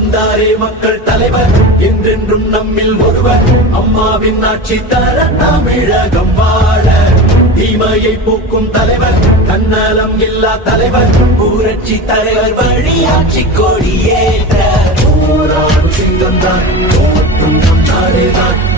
வந்தாரே மக்கள் தலைவர். என்றென்றும் நம்மில் ஒருவர். அம்மாவின் ஆட்சி தர தமிழகம் வாழ. தீமையை போக்கும் தலைவர். தன்னலம் இல்லா தலைவர். ஊரட்சி தலைவர் வழி ஆட்சி கொடியேற்ற போராடும் சிங்கம்தான் தோற்றும் நாடேதான்